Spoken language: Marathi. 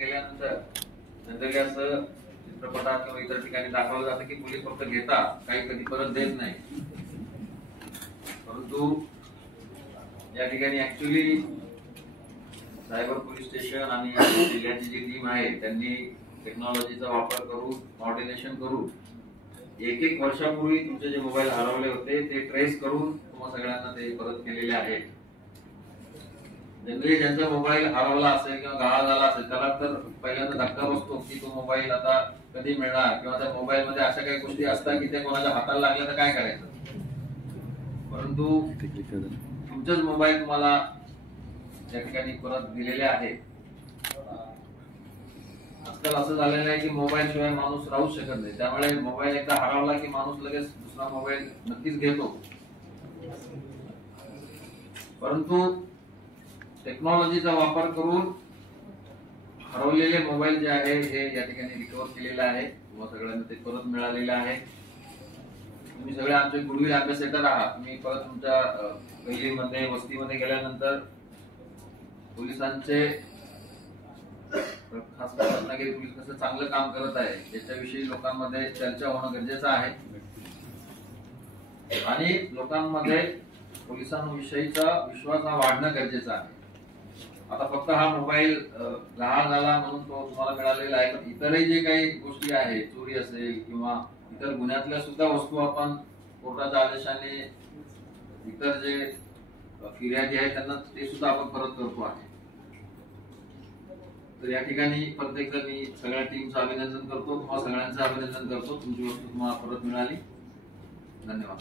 केल्यानंतर जनरली असं चित्रपटात किंवा इतर ठिकाणी दाखवलं जातं की पोलीस फक्त घेतात, काही कधी परत देत नाही. परंतु या ठिकाणी ऍक्च्युली सायबर पोलीस स्टेशन आणि जिल्ह्याची जी टीम आहे त्यांनी टेक्नॉलॉजीचा वापर करून कॉर्डिनेशन करून एक वर्षापूर्वी तुमचे जे मोबाईल हरवले होते ते ट्रेस करून तुम्हा सगळ्यांना ते परत केलेले आहेत. जनरली ज्यांचा मोबाईल हरवला असेल किंवा गहाळ झाला असेल त्याला तर पहिल्यांदा धक्का बसतो की तो मोबाईल आता कधी मिळणार, किंवा त्या मोबाईल मध्ये अशा काही गोष्टी असतात की ते कोणाच्या हाताला लागल्या तर काय करायचं. परंतु तुमचाच मोबाईल तुम्हाला या ठिकाणी परत दिलेले आहे. आजकाल असं झालेलं आहे की मोबाईल शिवाय माणूस राहू शकत नाही. त्यामुळे मोबाईल एकदा हरवला की माणूस लगेच दुसरा मोबाईल नक्कीच घेतो. परंतु टेक्नॉलॉजीचा वापर करून हरवलेले मोबाईल जे आहे हे या ठिकाणी रिकव्हर केलेले आहे. तुम्हाला सगळ्यांना ते परत मिळालेले आहे. तुम्ही सगळे आमचे गुडविल अँबॅसेडर आहात. तुम्ही परत तुमच्या गल्लीमध्ये वस्तीमध्ये गेल्यानंतर पोलिसांचे खास रत्नागिरी पोलीस कसं चांगलं काम करत आहे याच्याविषयी लोकांमध्ये चर्चा होणं गरजेचं आहे आणि लोकांमध्ये पोलिसांविषयीचा विश्वास हा वाढणं गरजेचं आहे. आता फक्त हा मोबाईल गहाळ झाला म्हणून तो तुम्हाला मिळालेला आहे, पण इतरही जे काही गोष्टी आहेत, चोरी असेल किंवा इतर गुन्ह्यातल्या सुद्धा वस्तू आपण कोर्टाच्या आदेशाने इतर जे फिर्यादी आहेत त्यांना ते सुद्धा आपण परत करतो आहे. तर या ठिकाणी प्रत्येक जण मी सगळ्या टीमचं अभिनंदन करतो. तुम्हाला सगळ्यांचं अभिनंदन करतो. तुमची वस्तू तुम्हाला परत मिळाली. धन्यवाद.